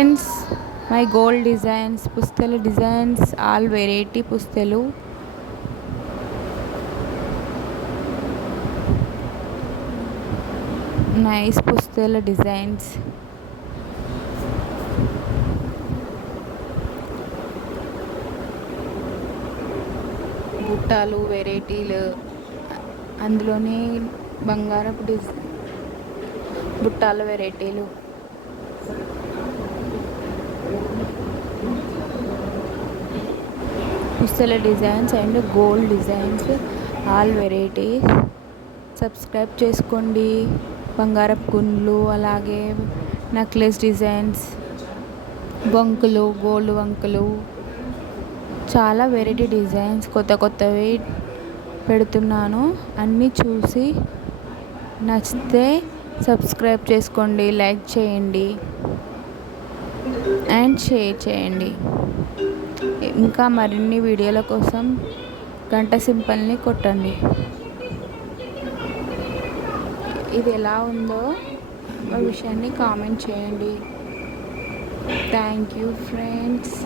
Friends, my gold designs పుస్తలు designs, all variety పుస్తలు. Nice పుస్తల డిజైన్స్. బుట్టాలు వెరైటీలు, అందులోనే బంగారపు బుట్టాల వెరైటీలు. పుస్తల designs and gold designs, all varieties. Subscribe చేసుకోండి. బంగారపు గుండ్లు, అలాగే నెక్లెస్ డిజైన్స్, వంకులు, గోల్డ్ వంకులు, చాలా వెరైటీ డిజైన్స్ కొత్త కొత్తవి పెడుతున్నాను. అన్నీ చూసి నచ్చితే సబ్స్క్రైబ్ చేసుకోండి, లైక్ చేయండి అండ్ షేర్ చేయండి. ఇంకా మరిన్ని వీడియోల కోసం గంట సింబల్ని కొట్టండి. ఇది ఎలా ఉందో ఆ విషయాన్ని కామెంట్ చేయండి. Thank you friends.